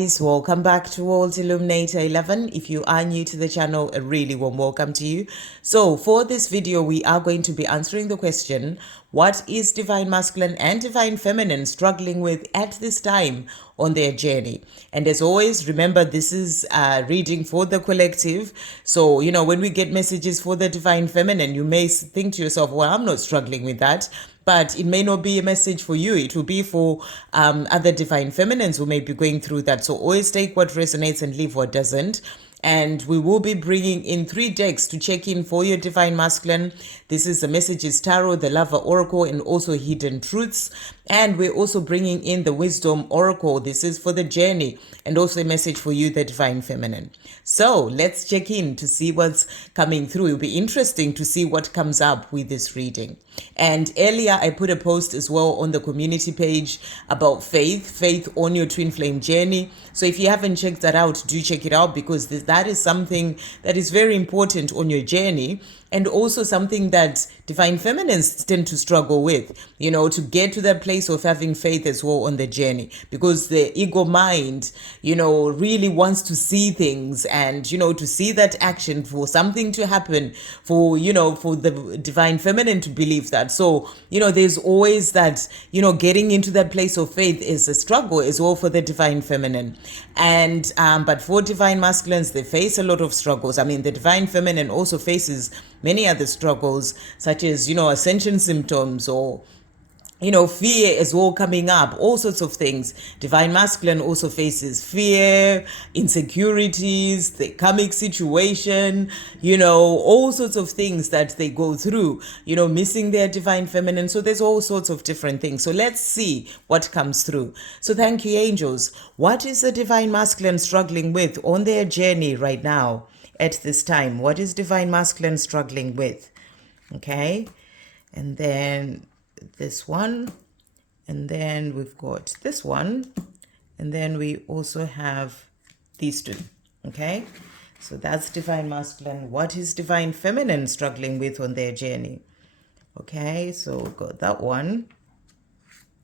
Welcome back to World Illuminator 11. If you are new to the channel, a really warm welcome to you. So for this video, we are going to be answering the question, what is divine masculine and divine feminine struggling with at this time on their journey? And as always, remember, this is reading for the collective. So, when we get messages for the divine feminine, you may think to yourself, well, I'm not struggling with that. But it may not be a message for you. It will be for other divine feminines who may be going through that. So always take what resonates and leave what doesn't. And we will be bringing in 3 decks to check in for your divine masculine. This is the Messages Tarot, the Lover Oracle, and also Hidden Truths. And we're also bringing in the Wisdom Oracle. This is for the journey and also a message for you, the divine feminine. So let's check in to see what's coming through. It'll be interesting to see what comes up with this reading. And earlier I put a post as well on the community page about faith on your twin flame journey. So if you haven't checked that out, do check it out, because that is something that is very important on your journey, and also something that divine feminines tend to struggle with, to get to that place of having faith as well on the journey, because the ego mind, really wants to see things and, to see that action, for something to happen, for the divine feminine to believe that. So, there's always that, getting into that place of faith is a struggle as well for the divine feminine. And, but for divine masculines, they face a lot of struggles. I mean, the divine feminine also faces many other struggles, such as, ascension symptoms, or fear as well coming up, all sorts of things. Divine masculine also faces fear, insecurities, the karmic situation, all sorts of things that they go through, missing their divine feminine. So there's all sorts of different things. So let's see what comes through. So thank you, angels. What is the divine masculine struggling with on their journey right now at this time? What is divine masculine struggling with? Okay. And then this one, and then we've got this one, and then we also have these 2. Okay, so that's divine masculine. What is divine feminine struggling with on their journey? Okay, so we've got that one,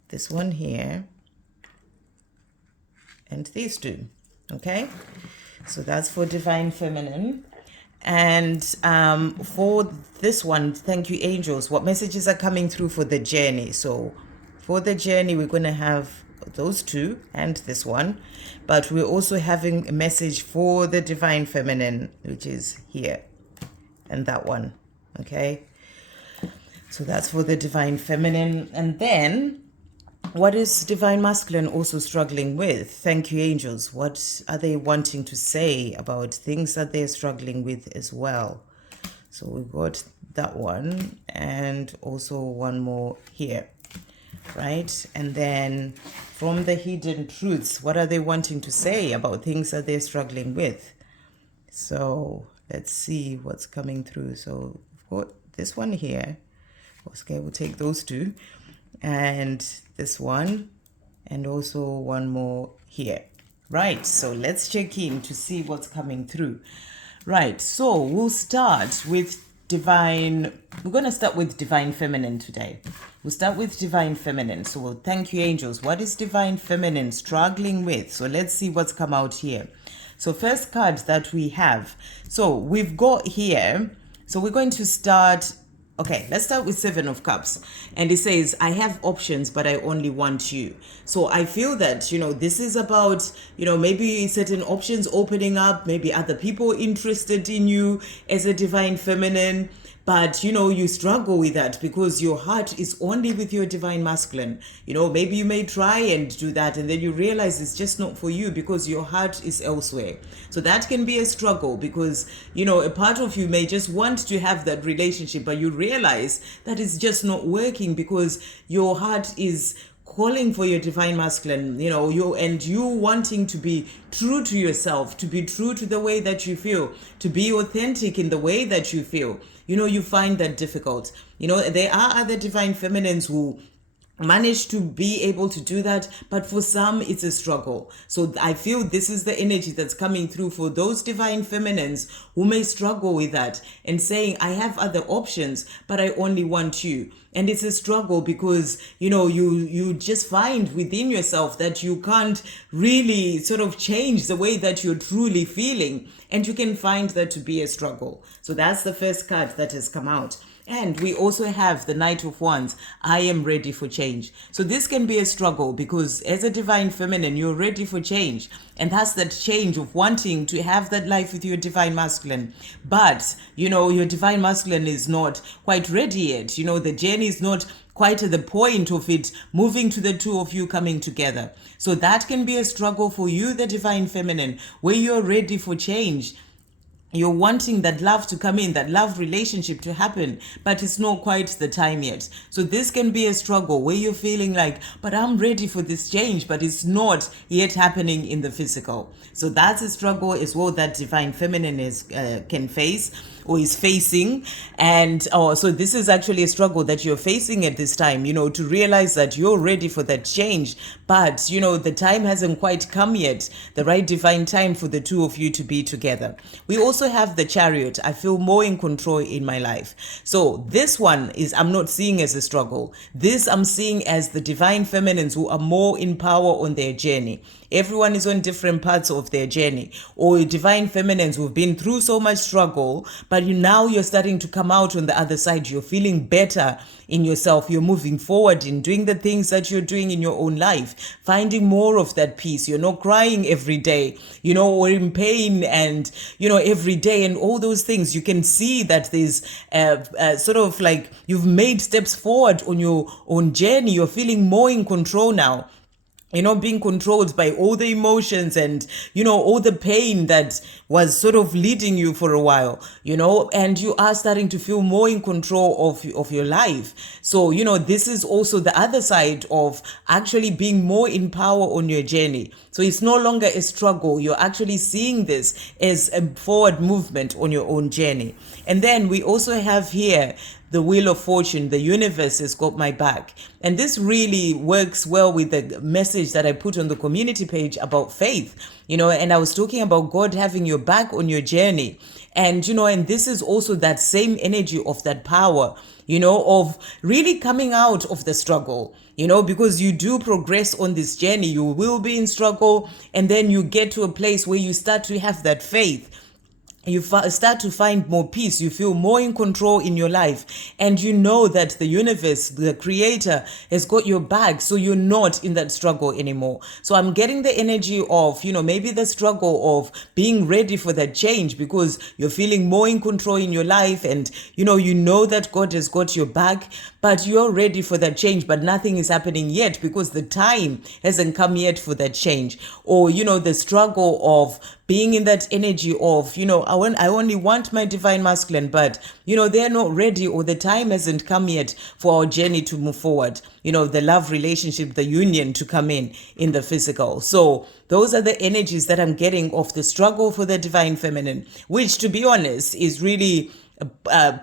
this one here, and these 2. Okay, so that's for divine feminine. And for this one, thank you, angels. What messages are coming through for the journey? So for the journey, we're going to have those 2 and this one, but we're also having a message for the divine feminine, which is here and that one. Okay, so that's for the divine feminine. And then what is divine masculine also struggling with? Thank you, angels. What are they wanting to say about things that they're struggling with as well? So we've got that one and also one more here, right? And then from the Hidden Truths, what are they wanting to say about things that they're struggling with? So let's see what's coming through. So we've got this one here. Okay, we'll take those 2. And this one, and also one more here. Right, so let's check in to see what's coming through. Right, so we'll start with we're going to start with divine feminine today. We'll start with divine feminine. So we'll thank you, angels. What is divine feminine struggling with? So let's see what's come out here. So first card that we have, so we've got here, so we're going to start. Okay, let's start with 7 of Cups. And it says, I have options, but I only want you. So I feel that, this is about, maybe certain options opening up, maybe other people interested in you as a divine feminine. But, you struggle with that because your heart is only with your divine masculine. Maybe you may try and do that, and then you realize it's just not for you because your heart is elsewhere. So that can be a struggle because, a part of you may just want to have that relationship, but you realize that it's just not working because your heart is calling for your divine masculine, you wanting to be true to yourself, to be true to the way that you feel, to be authentic in the way that you feel. You find that difficult. There are other divine feminines who manage to be able to do that, but for some it's a struggle. So I feel this is the energy that's coming through for those divine feminines who may struggle with that and saying, I have other options, but I only want you. And it's a struggle because you just find within yourself that you can't really sort of change the way that you're truly feeling, and you can find that to be a struggle. So that's the first card that has come out. And we also have the Knight of Wands. I am ready for change. So this can be a struggle because as a divine feminine, you're ready for change. And that's that change of wanting to have that life with your divine masculine. But, your divine masculine is not quite ready yet. The journey is not quite at the point of it moving to the two of you coming together. So that can be a struggle for you, the divine feminine, where you're ready for change. You're wanting that love to come in, that love relationship to happen, but it's not quite the time yet. So this can be a struggle where you're feeling like, but I'm ready for this change, but it's not yet happening in the physical. So that's a struggle as well that divine feminine can face or is facing. And so this is actually a struggle that you're facing at this time, to realize that you're ready for that change, but the time hasn't quite come yet, the right divine time for the two of you to be together. We also have the Chariot. I feel more in control in my life. So this one is, I'm not seeing as a struggle. This I'm seeing as the divine feminines who are more in power on their journey. Everyone is on different parts of their journey, or divine feminines who've been through so much struggle, but now you're starting to come out on the other side. You're feeling better in yourself. You're moving forward in doing the things that you're doing in your own life, finding more of that peace. You're not crying every day, or in pain and, every day and all those things. You can see that there's sort of like you've made steps forward on your own journey. You're feeling more in control now. Being controlled by all the emotions and, all the pain that was sort of leading you for a while, and you are starting to feel more in control of your life. So, this is also the other side of actually being more in power on your journey. So it's no longer a struggle. You're actually seeing this as a forward movement on your own journey. And then we also have here the Wheel of Fortune. The universe has got my back. And this really works well with the message that I put on the community page about faith, and I was talking about God having your back on your journey. And, and this is also that same energy of that power, of really coming out of the struggle, because you do progress on this journey. You will be in struggle, and then you get to a place where you start to have that faith. You start to find more peace. You feel more in control in your life. And you know that the universe, the creator, has got your back. So you're not in that struggle anymore. So I'm getting the energy of, maybe the struggle of being ready for that change because you're feeling more in control in your life. And, you know that God has got your back, but you're ready for that change. But nothing is happening yet because the time hasn't come yet for that change. Or, the struggle of being in that energy of, I only want my divine masculine, but, they're not ready or the time hasn't come yet for our journey to move forward. The love relationship, the union to come in the physical. So those are the energies that I'm getting of the struggle for the divine feminine, which, to be honest, is really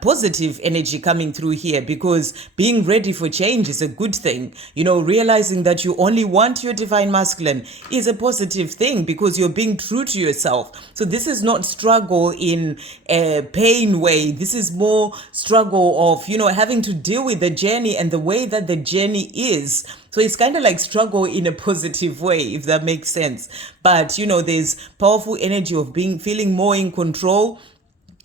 positive energy coming through here, because being ready for change is a good thing. Realizing that you only want your divine masculine is a positive thing because you're being true to yourself. So this is not struggle in a pain way. This is more struggle of, having to deal with the journey and the way that the journey is. So it's kind of like struggle in a positive way, if that makes sense. But, there's powerful energy of feeling more in control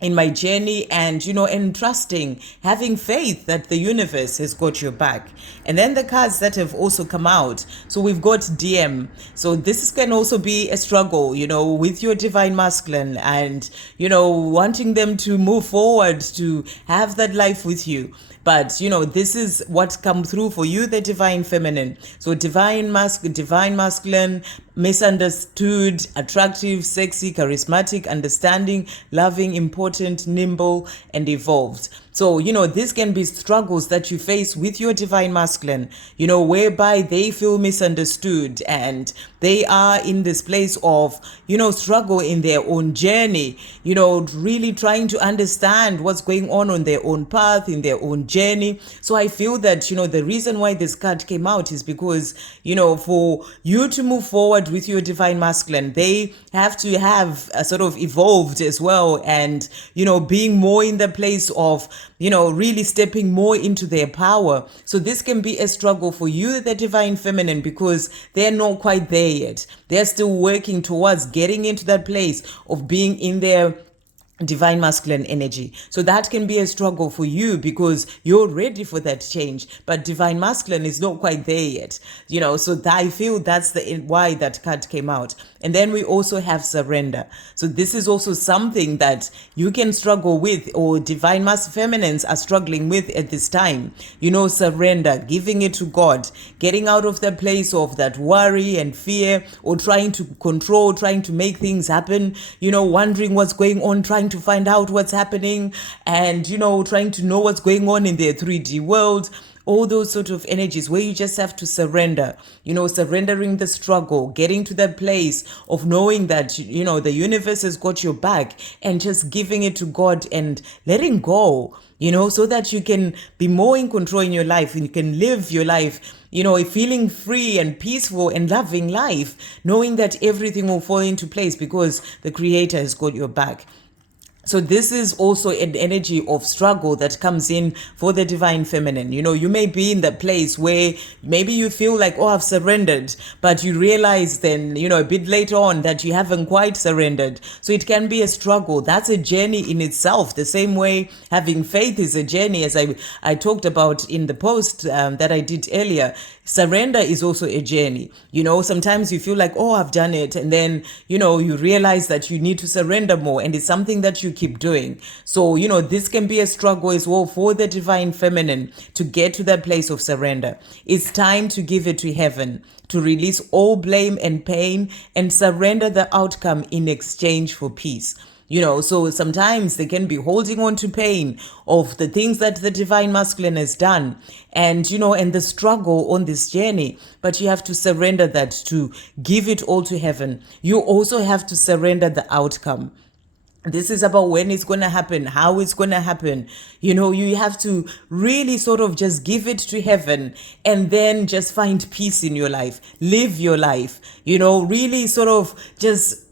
in my journey, and and trusting, having faith that the universe has got your back. And then the cards that have also come out, so we've got DM. So this can also be a struggle, with your divine masculine and wanting them to move forward, to have that life with you. But this is what's come through for you, the divine feminine. So divine masculine, misunderstood, attractive, sexy, charismatic, understanding, loving, important, nimble, and evolved. So, this can be struggles that you face with your divine masculine, whereby they feel misunderstood and they are in this place of, struggle in their own journey, really trying to understand what's going on their own path, in their own journey. So I feel that, the reason why this card came out is because, for you to move forward with your divine masculine, they have to have sort of evolved as well, and being more in the place of really stepping more into their power. So this can be a struggle for you, the divine feminine, because they're not quite there yet. They're still working towards getting into that place of being in their divine masculine energy. So that can be a struggle for you because you're ready for that change, but divine masculine is not quite there yet, so I feel that's why that card came out. And then we also have surrender. So this is also something that you can struggle with, or divine feminines are struggling with at this time. Surrender, giving it to God, getting out of the place of that worry and fear, or trying to control, trying to make things happen, wondering what's going on, trying to find out what's happening, and trying to know what's going on in their 3D world. All those sort of energies where you just have to surrender, surrendering the struggle, getting to that place of knowing that, the universe has got your back, and just giving it to God and letting go, so that you can be more in control in your life, and you can live your life, feeling free and peaceful and loving life, knowing that everything will fall into place because the Creator has got your back. So this is also an energy of struggle that comes in for the divine feminine. You may be in that place where maybe you feel like, oh, I've surrendered, but you realize then, a bit later on that you haven't quite surrendered. So it can be a struggle. That's a journey in itself. The same way having faith is a journey, as I talked about in the post that I did earlier. Surrender is also a journey. Sometimes you feel like, oh, I've done it. And then, you realize that you need to surrender more. And it's something that you keep doing. So, this can be a struggle as well for the divine feminine to get to that place of surrender. It's time to give it to heaven, to release all blame and pain and surrender the outcome in exchange for peace. So sometimes they can be holding on to pain of the things that the divine masculine has done, and, and the struggle on this journey, but you have to surrender that, to give it all to heaven. You also have to surrender the outcome. This is about when it's going to happen, how it's going to happen. You have to really sort of just give it to heaven, and then just find peace in your life, live your life, really sort of just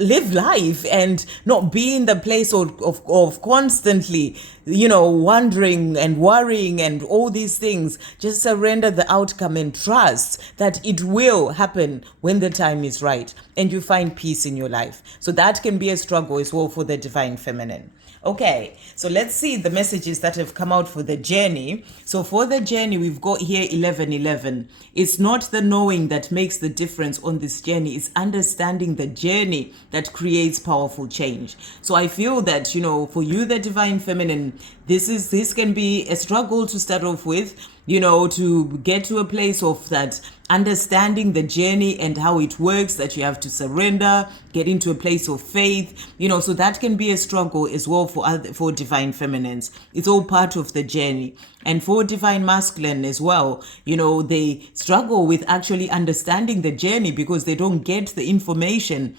live life and not be in the place of constantly, wondering and worrying and all these things. Just surrender the outcome and trust that it will happen when the time is right, and you find peace in your life. So that can be a struggle as well for the divine feminine. Okay, so let's see the messages that have come out for the journey. So for the journey, we've got here 1111. It's not the knowing that makes the difference on this journey. It's understanding the journey that creates powerful change. So I feel that, for you, the divine feminine, this can be a struggle to start off with, to get to a place of that understanding the journey and how it works, that you have to surrender, get into a place of faith, so that can be a struggle as well for divine feminines. It's all part of the journey. And for divine masculine as well, they struggle with actually understanding the journey because they don't get the information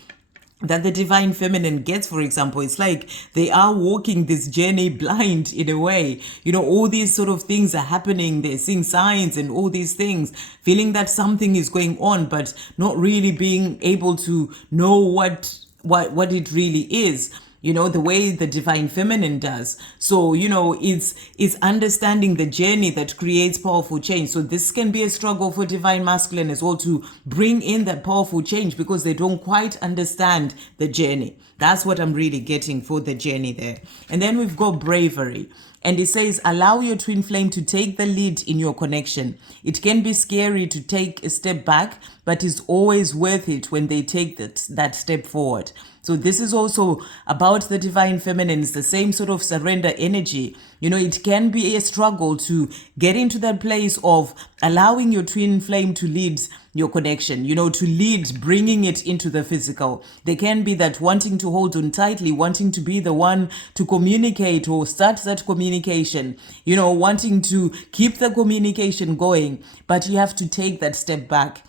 that the divine feminine gets. For example, it's like they are walking this journey blind in a way. All these sort of things are happening. They're seeing signs and all these things, feeling that something is going on, but not really being able to know what it really is. The way the divine feminine does. So, it's understanding the journey that creates powerful change. So this can be a struggle for divine masculine as well, to bring in that powerful change because they don't quite understand the journey. That's what I'm really getting for the journey there. And then we've got bravery. And it says, allow your twin flame to take the lead in your connection. It can be scary to take a step back, but it's always worth it when they take that step forward. So this is also about about the divine feminine is the same sort of surrender energy. It can be a struggle to get into that place of allowing your twin flame to lead your connection, to lead, bringing it into the physical. There can be that wanting to hold on tightly, wanting to be the one to communicate or start that communication, wanting to keep the communication going, but you have to take that step back.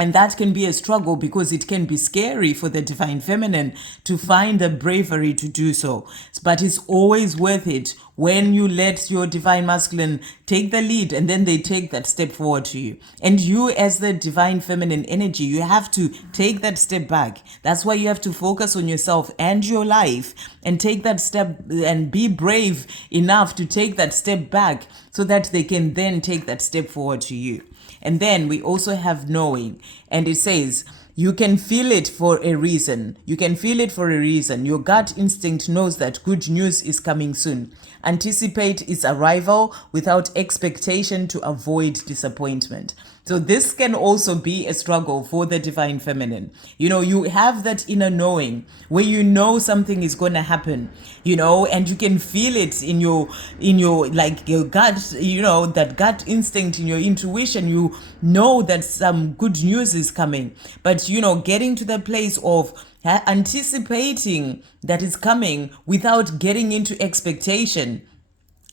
And that can be a struggle because it can be scary for the divine feminine to find the bravery to do so. But it's always worth it when you let your divine masculine take the lead and then they take that step forward to you. And you, as the divine feminine energy, you have to take that step back. That's why you have to focus on yourself and your life and take that step and be brave enough to take that step back so that they can then take that step forward to you. And then we also have knowing, and it says, you can feel it for a reason. You can feel it for a reason. Your gut instinct knows that good news is coming soon. Anticipate its arrival without expectation to avoid disappointment. So this can also be a struggle for the divine feminine. You have that inner knowing where you know something is going to happen, and you can feel it in your like your gut, that gut instinct, in your intuition, you know that some good news is coming. But, getting to the place of anticipating that it's coming without getting into expectation,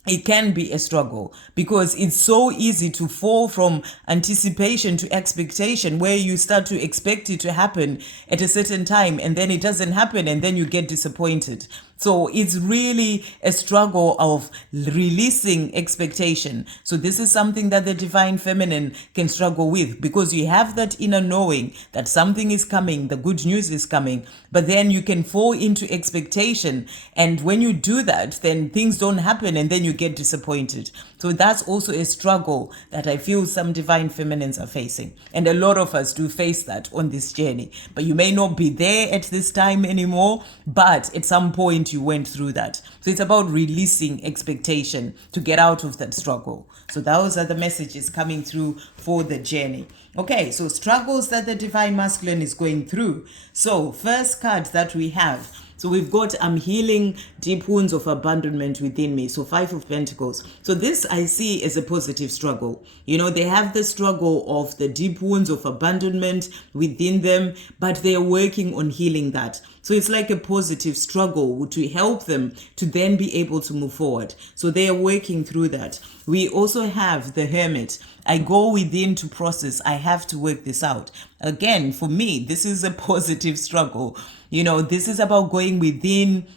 it can be a struggle because it's so easy to fall from anticipation to expectation, where you start to expect it to happen at a certain time and then it doesn't happen and then you get disappointed. So it's really a struggle of releasing expectation. So this is something that the divine feminine can struggle with, because you have that inner knowing that something is coming, the good news is coming, but then you can fall into expectation. And when you do that, then things don't happen and then you get disappointed. So that's also a struggle that I feel some divine feminines are facing. And a lot of us do face that on this journey. But you may not be there at this time anymore, but at some point you went through that. So it's about releasing expectation to get out of that struggle. So those are the messages coming through for the journey. Okay, so struggles that the divine masculine is going through. So first card that we have, so we've got I'm healing deep wounds of abandonment within me. So 5 of Pentacles. So this I see as a positive struggle. They have the struggle of the deep wounds of abandonment within them, but they're working on healing that. So it's like a positive struggle to help them to then be able to move forward. So they are working through that. We also have the Hermit. I go within to process. I have to work this out. Again, for me, this is a positive struggle. This is about going within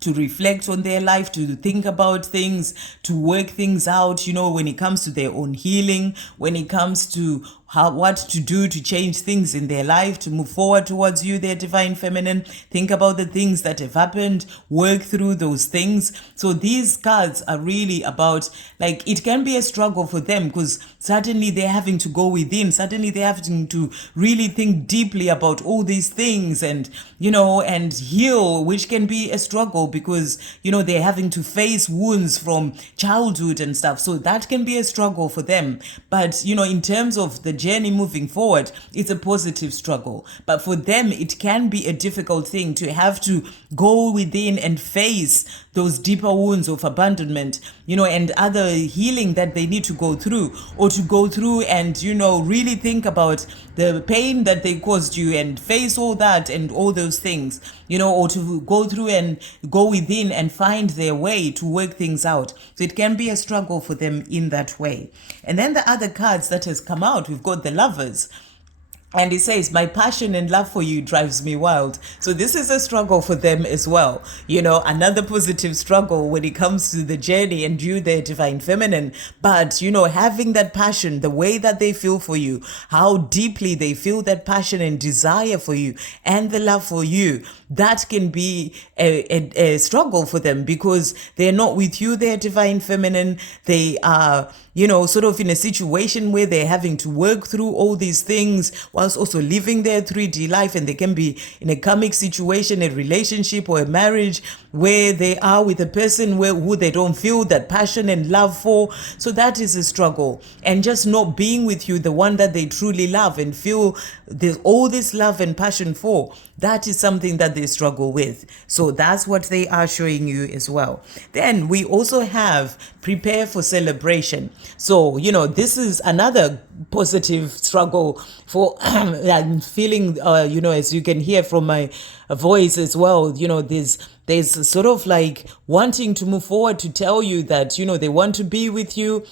to reflect on their life, to think about things, to work things out, when it comes to their own healing, when it comes to what to do to change things in their life, to move forward towards you, their divine feminine. Think about the things that have happened, work through those things. So these cards are really about, it can be a struggle for them because suddenly they're having to go within, suddenly they're having to really think deeply about all these things and heal, which can be a struggle because, they're having to face wounds from childhood and stuff. So that can be a struggle for them. But, in terms of the journey moving forward, it's a positive struggle. But for them, it can be a difficult thing to have to go within and face those deeper wounds of abandonment, and other healing that they need to go through, or to go through and, really think about the pain that they caused you and face all that and all those things, or to go through and go within and find their way to work things out. So it can be a struggle for them in that way. And then the other cards that has come out, we've got the Lovers. And it says, my passion and love for you drives me wild. So this is a struggle for them as well. Another positive struggle when it comes to the journey and you, their divine feminine. But, having that passion, the way that they feel for you, how deeply they feel that passion and desire for you and the love for you, that can be a struggle for them because they're not with you, their divine feminine. They are, sort of in a situation where they're having to work through all these things while whilst also living their 3D life, and they can be in a karmic situation, a relationship or a marriage where they are with a person who they don't feel that passion and love for. So that is a struggle. And just not being with you, the one that they truly love and feel there's all this love and passion for, that is something that they struggle with. So that's what they are showing you as well. Then we also have prepare for celebration. So, this is another positive struggle for I'm feeling, as you can hear from my voice as well, there's sort of like wanting to move forward to tell you that, they want to be with you.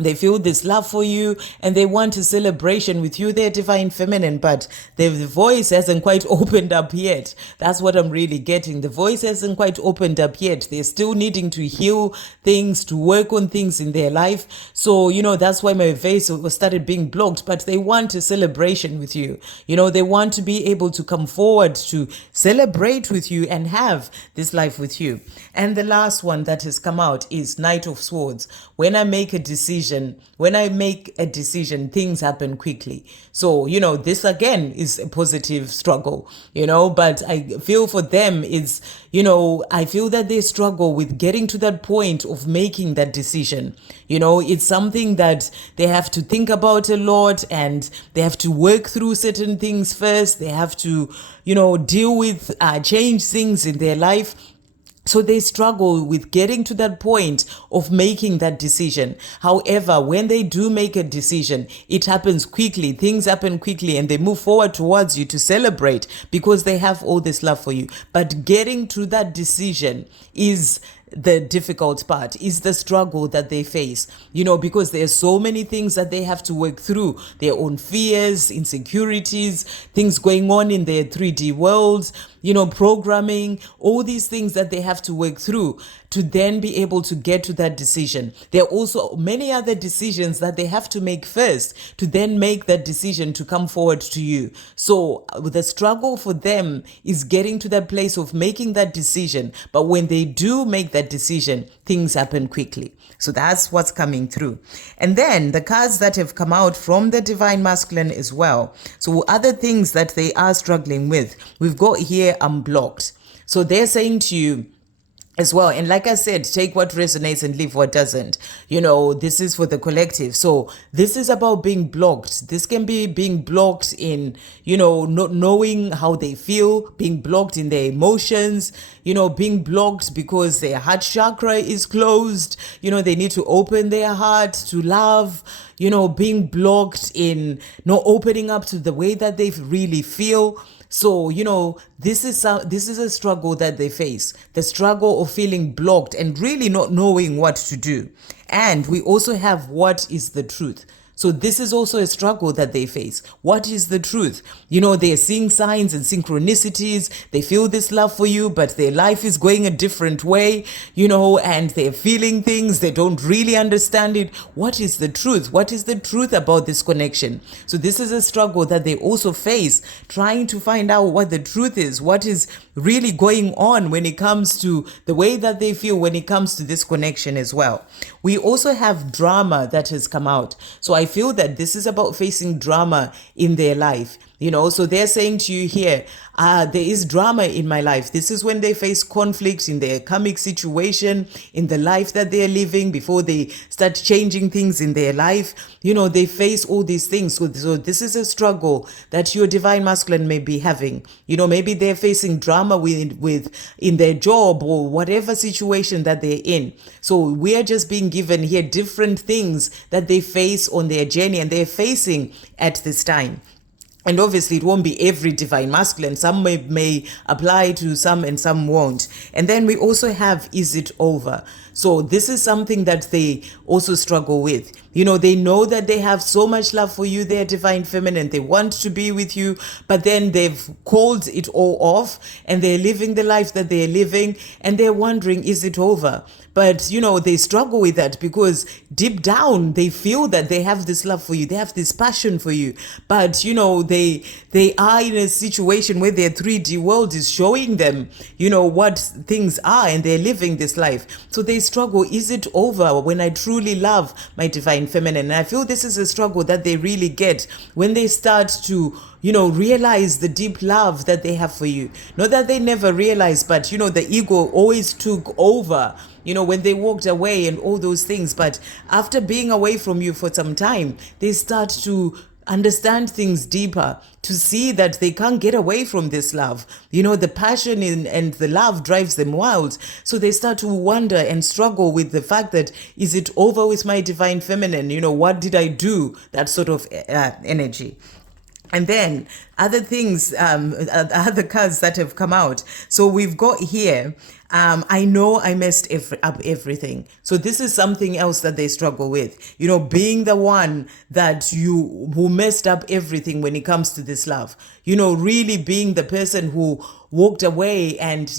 They feel this love for you and they want a celebration with you, their divine feminine, but the voice hasn't quite opened up yet. That's what I'm really getting. The voice hasn't quite opened up yet. They're still needing to heal things, to work on things in their life. So, that's why my voice started being blocked, but they want a celebration with you. They want to be able to come forward to celebrate with you and have this life with you. And the last one that has come out is Knight of Swords. When I make a decision, things happen quickly. So, this again is a positive struggle, but I feel for them is, I feel that they struggle with getting to that point of making that decision. It's something that they have to think about a lot, and they have to work through certain things first. They have to, deal with, change things in their life. So they struggle with getting to that point of making that decision. However, when they do make a decision, it happens quickly. Things happen quickly and they move forward towards you to celebrate because they have all this love for you. But getting to that decision is the difficult part, is the struggle that they face, because there's so many things that they have to work through, their own fears, insecurities, things going on in their 3D worlds, programming, all these things that they have to work through to then be able to get to that decision. There are also many other decisions that they have to make first to then make that decision to come forward to you. So the struggle for them is getting to that place of making that decision. But when they do make that decision, things happen quickly. So that's what's coming through. And then the cards that have come out from the divine masculine as well. So other things that they are struggling with, we've got here unblocked. So they're saying to you as well, and like I said, take what resonates and leave what doesn't. This is for the collective. So this is about being blocked. This can be being blocked in, not knowing how they feel, being blocked in their emotions, being blocked because their heart chakra is closed. They need to open their heart to love, being blocked in not opening up to the way that they really feel. So, this is a struggle that they face, the struggle of feeling blocked and really not knowing what to do. And we also have what is the truth. So this is also a struggle that they face. What is the truth? They're seeing signs and synchronicities. They feel this love for you, but their life is going a different way, and they're feeling things. They don't really understand it. What is the truth? What is the truth about this connection? So this is a struggle that they also face, trying to find out what the truth is, what is really going on when it comes to the way that they feel when it comes to this connection as well. We also have drama that has come out. So I feel that this is about facing drama in their life. So they're saying to you here, there is drama in my life. This is when they face conflict in their karmic situation, in the life that they're living before they start changing things in their life. They face all these things. So this is a struggle that your divine masculine may be having. Maybe they're facing drama with in their job or whatever situation that they're in. So we are just being given here different things that they face on their journey and they're facing at this time. And obviously, it won't be every divine masculine. Some may apply to some and some won't. And then we also have, is it over? So this is something that they also struggle with. They know that they have so much love for you, their divine feminine. They want to be with you, but then they've called it all off and they're living the life that they're living and they're wondering, is it over? But, they struggle with that because deep down they feel that they have this love for you. They have this passion for you. But, they are in a situation where their 3D world is showing them, what things are, and they're living this life. So they struggle. Is it over when I truly love my divine feminine? And I feel this is a struggle that they really get when they start to realize the deep love that they have for you. Not that they never realized, but the ego always took over, when they walked away and all those things. But after being away from you for some time, they start to understand things deeper, to see that they can't get away from this love. The passion and the love drives them wild. So they start to wonder and struggle with the fact that, is it over with my divine feminine? What did I do? That sort of energy. And then other things, other cards that have come out. So we've got here, I know I messed up everything. So this is something else that they struggle with, being the one who messed up everything when it comes to this love, really being the person who walked away and,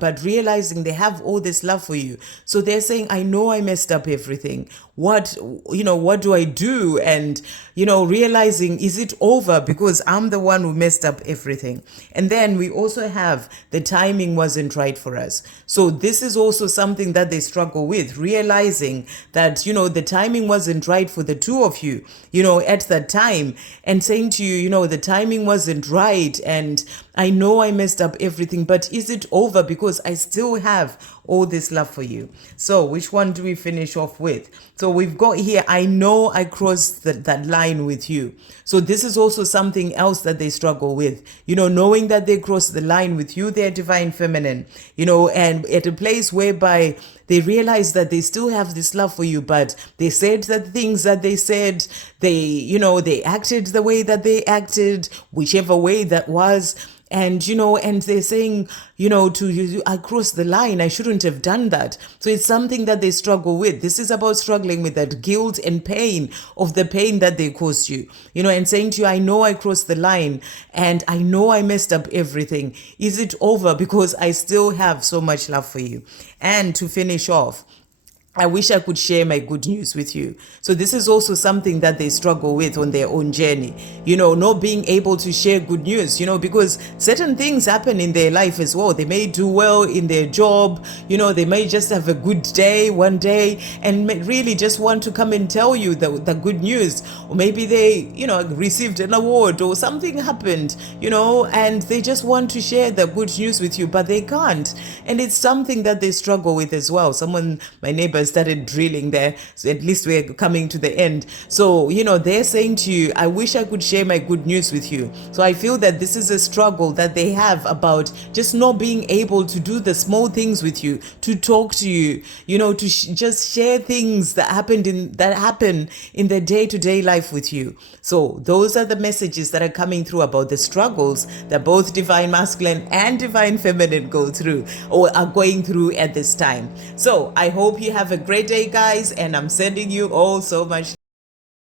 but realizing they have all this love for you. So they're saying, I know I messed up everything. What do I do? And, realizing, is it over? Because I'm the one who messed up everything. And then we also have the timing wasn't right for us. So this is also something that they struggle with, realizing that, the timing wasn't right for the two of you, at that time, and saying to you, the timing wasn't right. And I know I messed up everything, but is it over? Because I still have all this love for you. So which one do we finish off with? So we've got here, I know I crossed that line with you. So this is also something else that they struggle with, knowing that they crossed the line with you, their divine feminine, and at a place whereby they realize that they still have this love for you, but they said the things that they said, they acted the way that they acted, whichever way that was. And, and they're saying, to you, I crossed the line. I shouldn't have done that. So it's something that they struggle with. This is about struggling with that guilt and pain of the pain that they caused you, and saying to you, I know I crossed the line and I know I messed up everything. Is it over? Because I still have so much love for you. And to finish off, I wish I could share my good news with you. So this is also something that they struggle with on their own journey, not being able to share good news, because certain things happen in their life as well. They may do well in their job, they may just have a good day one day and really just want to come and tell you the good news. Or maybe they, received an award or something happened, and they just want to share the good news with you, but they can't. And it's something that they struggle with as well. My neighbor started drilling there, so at least we're coming to the end. So they're saying to you, I wish I could share my good news with you. So I feel that this is a struggle that they have about just not being able to do the small things with you, to talk to you, to just share things that happen in their day-to-day life with you. So those are the messages that are coming through about the struggles that both divine masculine and divine feminine go through or are going through at this time. So I hope you have a great day, guys, and I'm sending you all so much